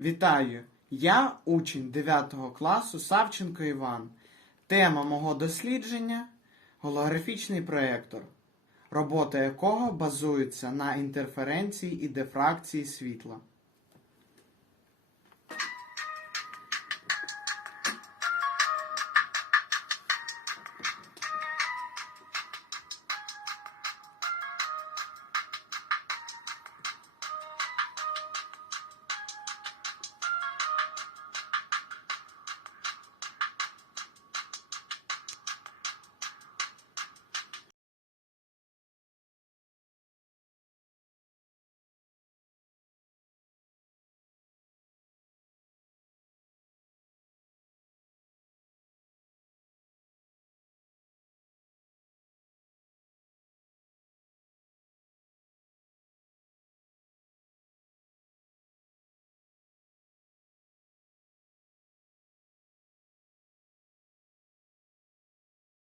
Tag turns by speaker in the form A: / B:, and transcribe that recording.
A: Вітаю! Я учень 9 класу Савченко Іван. Тема мого дослідження голографічний проєктор, робота якого базується на інтерференції і дифракції світла.